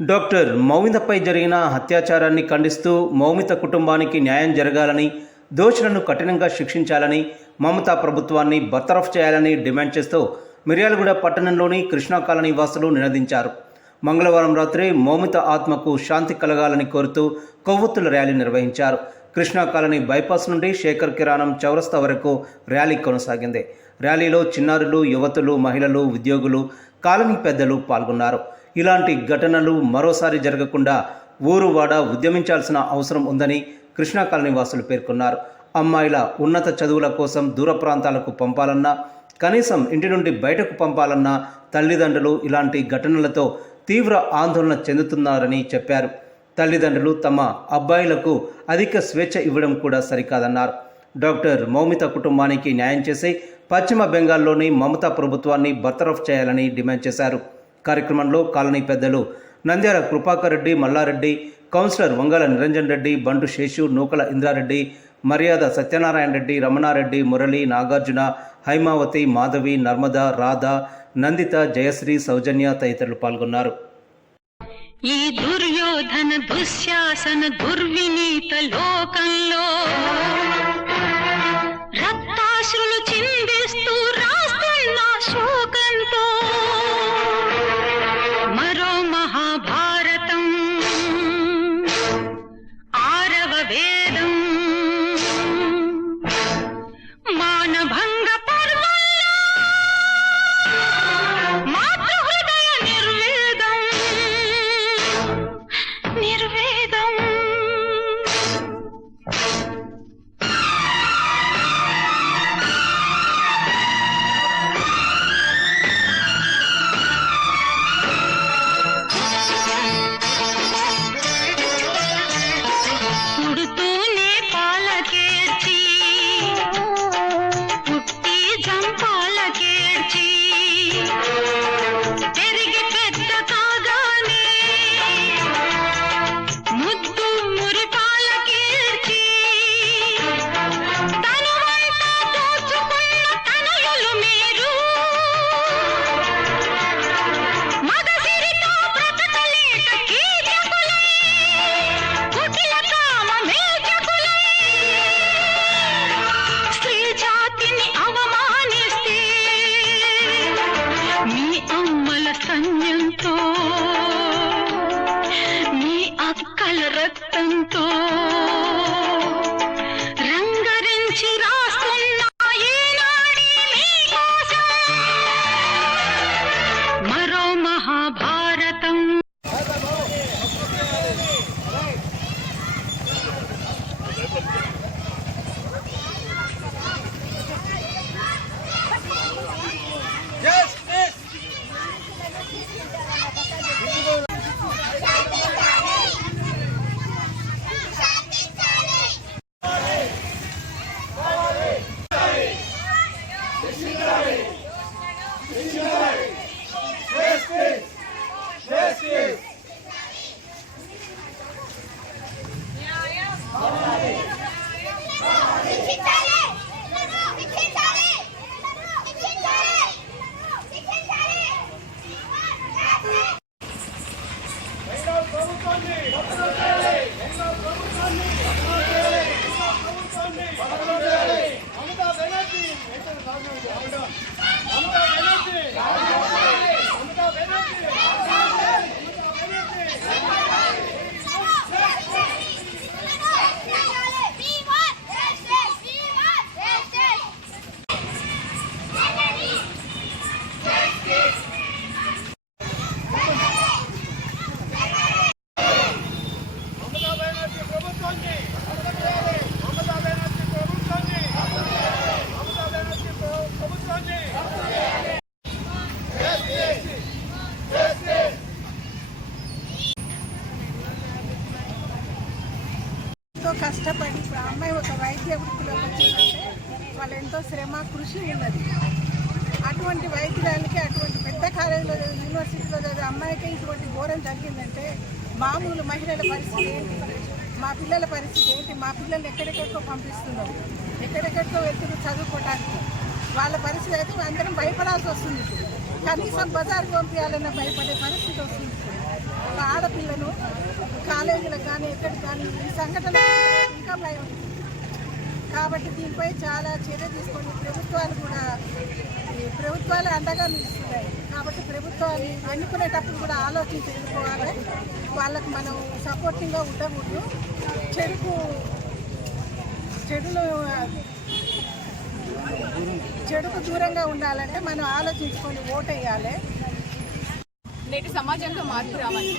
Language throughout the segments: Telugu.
డాక్టర్ మౌమితపై జరిగిన అత్యాచారాన్ని ఖండిస్తూ మౌమిత కుటుంబానికి న్యాయం జరగాలని, దోషులను కఠినంగా శిక్షించాలని, మమతా ప్రభుత్వాన్ని బర్తరఫ్ చేయాలని డిమాండ్ చేస్తూ మిర్యాలగూడ పట్టణంలోని కృష్ణా కాలనీ వాసులు నినదించారు. మంగళవారం రాత్రి మౌమిత ఆత్మకు శాంతి కలగాలని కోరుతూ కొవ్వొత్తుల ర్యాలీ నిర్వహించారు. కృష్ణా కాలనీ బైపాస్ నుండి శేఖర్ కిరాణం చౌరస్తా వరకు ర్యాలీ కొనసాగింది. ర్యాలీలో చిన్నారులు, యువతులు, మహిళలు, ఉద్యోగులు, కాలనీ పెద్దలు పాల్గొన్నారు. ఇలాంటి ఘటనలు మరోసారి జరగకుండా ఊరువాడ ఉద్యమించాల్సిన అవసరం ఉందని కృష్ణా కాలనీ వాసులు పేర్కొన్నారు. అమ్మాయిల ఉన్నత చదువుల కోసం దూర ప్రాంతాలకు పంపాలన్నా, కనీసం ఇంటి నుండి బయటకు పంపాలన్నా తల్లిదండ్రులు ఇలాంటి ఘటనలతో తీవ్ర ఆందోళన చెందుతున్నారని చెప్పారు. తల్లిదండ్రులు తమ అబ్బాయిలకు అధిక స్వేచ్ఛ ఇవ్వడం కూడా సరికాదన్నారు. డాక్టర్ మౌమిత కుటుంబానికి న్యాయం చేసి పశ్చిమ బెంగాల్లోని మమతా ప్రభుత్వాన్ని బర్తరఫ్ చేయాలని డిమాండ్ చేశారు. కార్యక్రమంలో కాలనీ పెద్దలు నంద్యాల కృపాకర్ రెడ్డి, మల్లారెడ్డి, కౌన్సిలర్ వంగల నిరంజన్ రెడ్డి, బంటు శేషు, నూకల ఇంద్రారెడ్డి, మర్యాద సత్యనారాయణ రెడ్డి, రమణారెడ్డి, మురళి, నాగార్జున, హైమావతి, మాధవి, నర్మద, రాధ, నందిత, జయశ్రీ, సౌజన్య తదితరులు పాల్గొన్నారు. ఈ దుర్యోధన దుశ్శాసన దుర్వినీత లోకంలో రక్తాశ్రులు చిందిస్తూ రాస్తున్న శోకంతో మరో మహాభారతం, ఆరవ వేదం, మానభంగ పర్వంలో మాతృహృదయ నిర్వేదం నిర్వేదం. పుడుతూనే పాలకేర్చి, పుట్టి జంపాలకేర్చి, పెరిగి పెద్ద కాగానే ముద్దు మురిపాలకేర్చి, తనువంతా దోచుకున్న తనయులు మీరు, మగసిరితో బ్రతకలేక కీచకులై, కుటిల కామ మేచకులై, స్త్రీ జాతిని అవమానిస్తే మీ అమ్మల సైన్యంతో, మీ అక్కల రక్తంతో రంగరించి రాస్తున్న ఈనాడి మీకోసం మరో మహాభారతం. కష్టపడి అమ్మాయి ఒక వైద్య వృత్తిలోకి వచ్చిందంటే వాళ్ళు ఎంతో శ్రమ, కృషి ఉన్నది. అటువంటి వైద్యురాలకి, అటువంటి పెద్ద కాలేజీలో యూనివర్సిటీలో చదివే అమ్మాయికి ఇటువంటి ఘోరం జరిగిందంటే మామూలు మహిళల పరిస్థితి ఏంటి, మా పిల్లల పరిస్థితి ఏంటి, మా పిల్లల్ని ఎక్కడెక్కడికో పంపిస్తున్నాం. ఎక్కడెక్కడికో వెళ్తున్నారు చదువుకోవడానికి. వాళ్ళ పరిస్థితి అయితే అందరం భయపడాల్సి వస్తుంది. కనీసం బజార్కి పంపించాలన్న భయపడే పరిస్థితి వస్తుంది. ఒక ఆడపిల్లను కాలేజీలకు కానీ ఎక్కడికి కానీ ఈ సంఘటన ఇంకా భయం ఉంది. కాబట్టి దీనిపై చాలా చర్య తీసుకొని ప్రభుత్వాలు అండగా నిలుస్తున్నాయి. కాబట్టి ప్రభుత్వాన్ని ఎన్నుకునేటప్పుడు కూడా ఆలోచించి ఎన్నుకోవాలి. వాళ్ళకు మనం సపోర్టింగ్గా ఉండకూడదు. చెడుకు దూరంగా ఉండాలంటే మనం ఆలోచించుకొని ఓటు వేయాలి. నేటి సమాజంలో మార్పు రావాలి.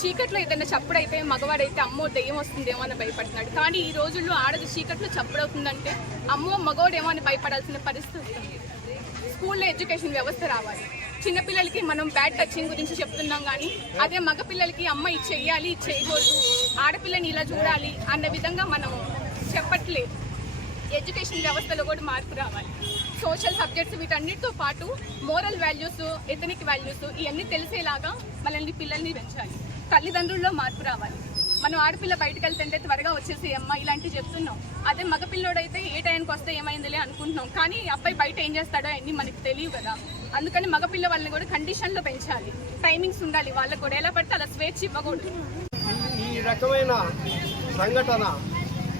చీకట్లో ఏదైనా చప్పుడైతే మగవాడైతే అమ్మో దెయ్యం వస్తుందేమో అని భయపడుతున్నాడు. కానీ ఈ రోజుల్లో ఆడది చీకట్లో చప్పుడవుతుందంటే అమ్మో మగవాడేమో అని భయపడాల్సిన పరిస్థితి వస్తుంది. స్కూల్లో ఎడ్యుకేషన్ వ్యవస్థ రావాలి. చిన్నపిల్లలకి మనం బ్యాడ్ టచింగ్ గురించి చెప్తున్నాం, కానీ అదే మగపిల్లలకి అమ్మ ఇది చెయ్యాలి ఇది చేయకూడదు, ఆడపిల్లని ఇలా చూడాలి అన్న విధంగా మనం చెప్పట్లేదు. ఎడ్యుకేషన్ వ్యవస్థలో కూడా మార్పు రావాలి. సోషల్ సబ్జెక్ట్స్ వీటన్నిటితో పాటు మోరల్ వాల్యూస్, ఎథనిక్ వాల్యూస్ ఇవన్నీ తెలిసేలాగా మనల్ని పిల్లల్ని పెంచాలి. తల్లిదండ్రుల్లో మార్పు రావాలి. మనం ఆడపిల్ల బయటకు వెళ్తుంటే త్వరగా వచ్చేసి అమ్మ ఇలాంటివి చెప్తున్నాం. అదే మగపిల్లోడైతే ఏ టైంకి వస్తే ఏమైందిలే అనుకుంటున్నాం, కానీ అబ్బాయి బయట ఏం చేస్తాడో అన్నీ మనకు తెలియదు కదా. అందుకని మగపిల్ల వాళ్ళని కూడా కండిషన్లో పెంచాలి. టైమింగ్స్ ఉండాలి వాళ్ళకు కూడా. ఎలా పడితే అలా స్వేచ్ఛ ఇవ్వకూడదు. ఈ రకమైన సంఘటన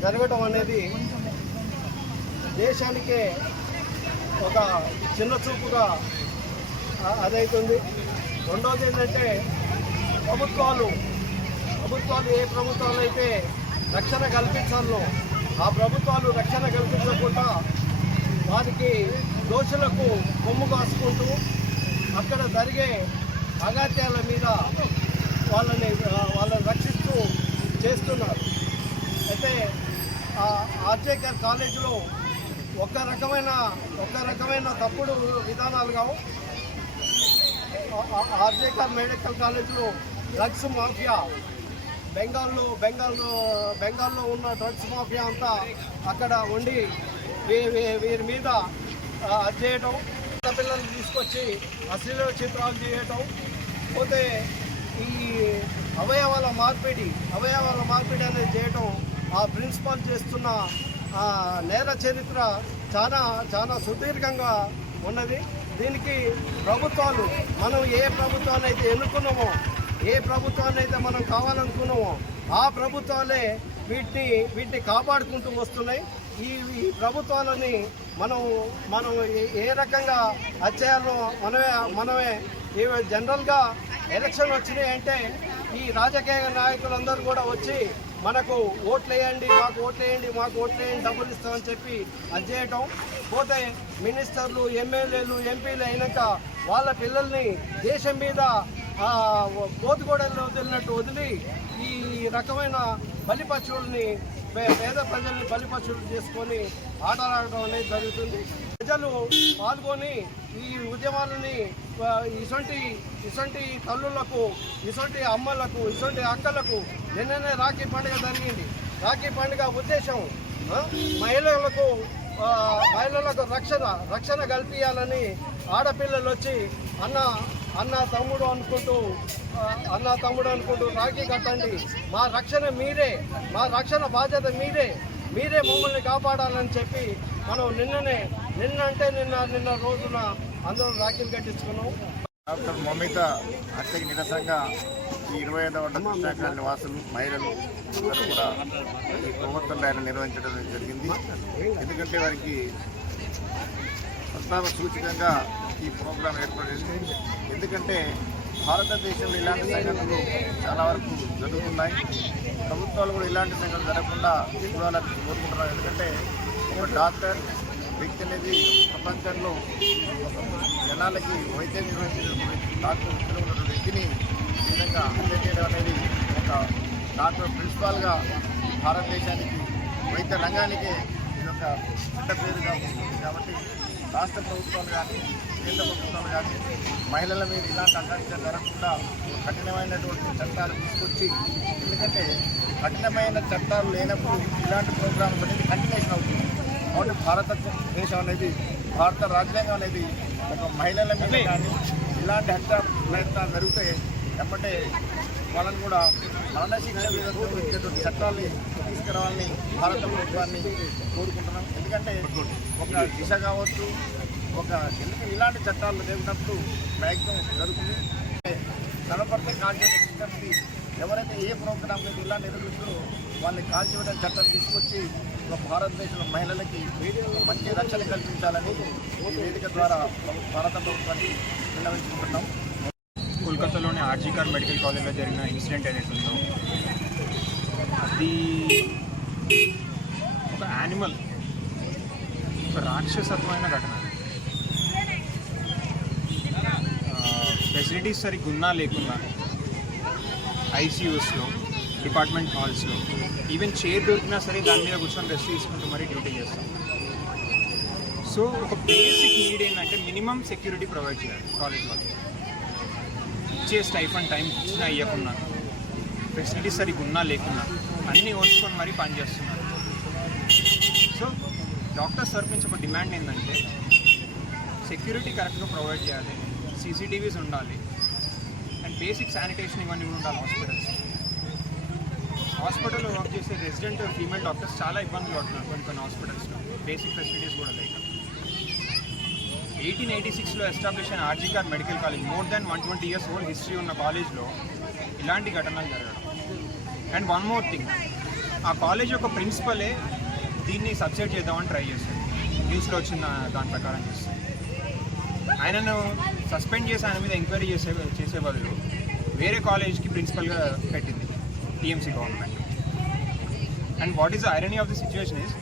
జరగడం అనేది దేశానికే ఒక చిన్న చూపుగా అదవుతుంది. రెండవది ఏంటంటే ప్రభుత్వాలు ఏ ప్రభుత్వాలు అయితే రక్షణ కల్పించాలో ఆ ప్రభుత్వాలు రక్షణ కల్పించకుండా వారికి దోషులకు కొమ్ము కాసుకుంటూ అక్కడ జరిగే అగాత్యాల మీద వాళ్ళని రక్షిస్తూ చేస్తున్నారు. అయితే ఆర్జేకర్ కాలేజీలో ఒక రకమైన తప్పుడు విధానాలు కావు. ఆర్జేకర్ మెడికల్ కాలేజీలో డ్రగ్స్ మాఫియా బెంగాల్లో ఉన్న డ్రగ్స్ మాఫియా అంతా అక్కడ ఉండి వీరి మీద చేయటం, పిల్లల్ని తీసుకొచ్చి అశ్లీల చిత్రాలు చేయటం, పోతే ఈ అవయవాల మార్పిడి అనేది చేయటం ఆ ప్రిన్సిపాల్ చేస్తున్న నేర చరిత్ర చాలా సుదీర్ఘంగా ఉన్నది. దీనికి ప్రభుత్వాలు మనం ఏ ప్రభుత్వాన్ని అయితే ఎన్నుకున్నామో, ఏ ప్రభుత్వాన్ని అయితే మనం కావాలనుకున్నామో ఆ ప్రభుత్వాలే వీటిని కాపాడుకుంటూ వస్తున్నాయి. ఈ ప్రభుత్వాలని మనం ఏ రకంగా అధ్యయాలను మనమే జనరల్గా ఎలక్షన్ వచ్చినాయి అంటే ఈ రాజకీయ నాయకులందరూ కూడా వచ్చి మనకు ఓట్లు వేయండి, మాకు ఓట్లు వేయండి డబ్బులు ఇస్తామని చెప్పి అది చేయటం. పోతే మినిస్టర్లు, ఎమ్మెల్యేలు, ఎంపీలు అయినాక వాళ్ళ పిల్లల్ని దేశం మీద కోతిగోడల్లో వదిలినట్టు వదిలి ఈ రకమైన బలిపశువుల్ని పేద ప్రజల్ని బలిపశువులు చేసుకొని ఆటలాడడం అనేది జరుగుతుంది. ప్రజలు పాల్గొని ఈ ఉద్యమాలని ఇసొంటి తల్లులకు, ఇసొంటి అమ్మలకు, ఇసొంటి అక్కలకు నిన్ననే రాఖీ పండుగ జరిగింది. రాఖీ పండుగ ఉద్దేశం మహిళలకు రక్షణ కల్పించాలని ఆడపిల్లలు వచ్చి అన్న తమ్ముడు అనుకుంటూ రాఖీ కట్టండి, మా రక్షణ మీరే, మా రక్షణ బాధ్యత మీరే మమ్మల్ని కాపాడాలని చెప్పి మనం నిన్న రోజున అందరం రాఖీలు కట్టించుకున్నాం. డాక్టర్ మమిత హత్యకి నిరసనగా ఈ 25వ కృష్ణాకాల నివాసులు, మహిళలు అందరూ కూడా ఈ కొవ్వొత్తుల ర్యాలీ నిర్వహించడం జరిగింది. ఎందుకంటే వారికి ప్రస్తావ సూచకంగా ఈ ప్రోగ్రాం ఏర్పడింది. ఎందుకంటే భారతదేశంలో ఇలాంటి సంఘటనలు చాలా వరకు జరుగుతున్నాయి. ప్రభుత్వాలు కూడా ఇలాంటి సంఘటనలు జరగకుండా చూడాలని కోరుకుంటున్నారు. ఎందుకంటే ఒక డాక్టర్ వ్యక్తి అనేది ప్రపంచంలో జనాలకి వైద్యం నిర్వహించినటువంటి డాక్టర్ ఉన్నటువంటి వ్యక్తిని ఈ విధంగా హత్య చేయడం అనేది ఒక డాక్టర్ ప్రిన్సిపాల్గా భారతదేశానికి వైద్య రంగానికే ఇది ఒక పెద్ద పేరుగా ఉంటుంది. కాబట్టి రాష్ట్ర ప్రభుత్వాలు కానీ, కేంద్ర ప్రభుత్వాలు కానీ మహిళల మీద ఇలాంటి అఘాయిత్యాలు జరగకుండా కఠినమైనటువంటి చట్టాలు తీసుకొచ్చి, ఎందుకంటే కఠినమైన చట్టాలు లేనప్పుడు ఇలాంటి ప్రోగ్రామ్స్ అనేది కంటిన్యూషన్ అవుతుంది. కాబట్టి భారతదేశం అనేది, భారత రాజ్యాంగం అనేది ఒక మహిళల మీద కానీ ఇలాంటి హత్య ప్రయత్నాలు జరిగితే ఎమ్మటే వాళ్ళని కూడా మరణశిక్ష విధించేటువంటి చట్టాన్ని తీసుకురావాలని భారత ప్రభుత్వాన్ని కోరుకుంటున్నాం. ఎందుకంటే ఒక దిశ కావచ్చు, ఇలాంటి చట్టాలు లేనప్పుడు మ్యాక్సిమం జరుగుతుంది. కనపడితే కాల్చేసే సిస్టమ్కి ఎవరైతే ఏ ప్రోగ్రామ్ అయితే ఇలా నిర్వహిస్తారో వాళ్ళని కాల్చివేయడం చట్టం తీసుకొచ్చి భారతదేశంలో మహిళలకి మంచి రక్షణ కల్పించాలని ఈ వేదిక ద్వారా భారత ప్రభుత్వాన్ని విన్నవించుకుంటున్నాం. కోల్కతాలోని ఆర్జీకర్ మెడికల్ కాలేజ్లో జరిగిన ఇన్సిడెంట్ ఏదైతే ఉందో అది ఒక యానిమల్, ఒక రాక్షసత్వమైన ఘటన. ఫెసిలిటీస్ సరిగ్గా ఉన్నా లేకున్నా ఐసీయూస్లో, డిపార్ట్మెంట్ హాల్స్లో ఈవెన్ చైర్ దొరికినా సరే దాని మీద కూర్చొని రెస్ట్ తీసుకుంటూ మరీ డ్యూటీ చేస్తాం. సో ఒక బేసిక్ నీడ్ ఏంటంటే మినిమం సెక్యూరిటీ ప్రొవైడ్ చేయాలి కాలేజ్ వాళ్ళు. ఇచ్చే స్టైఫండ్ టైం ఇచ్చినా ఇవ్వకున్నా, ఫెసిలిటీస్ సరిగ్గా ఉన్నా లేకున్నా అన్నీ ఓర్చుకొని మరీ పనిచేస్తున్నారు. సో డాక్టర్స్ తరఫు నుంచి ఒక డిమాండ్ ఏంటంటే సెక్యూరిటీ కరెక్ట్గా ప్రొవైడ్ చేయాలి, సీసీటీవీస్ ఉండాలి, అండ్ బేసిక్ శానిటేషన్ ఇవన్నీ కూడా ఉండాలి. హాస్పిటల్లో వర్క్ చేసే రెసిడెంట్ ఫీమేల్ డాక్టర్స్ చాలా ఇబ్బందులు పడుతున్నారు కొన్ని హాస్పిటల్స్లో, బేసిక్ ఫెసిలిటీస్ కూడా లేక. 1886లో ఎస్టాబ్లిష్ అయిన RG Kar medical college more than 120 years old history ఉన్న కాలేజ్లో ఇలాంటి ఘటనలు జరగడం. అండ్ వన్ మోర్ థింగ్, ఆ కాలేజ్ యొక్క ప్రిన్సిపలే దీన్ని సబ్సైడ్ చేద్దామని ట్రై చేశారు. న్యూస్లో వచ్చిన దాని ప్రకారం చేస్తారు. ఆయనను సస్పెండ్ చేసి ఆయన మీద ఎంక్వైరీ చేసే బదులు వేరే కాలేజ్కి ప్రిన్సిపల్గా పెట్టింది TMC government. And what is the irony of the situation is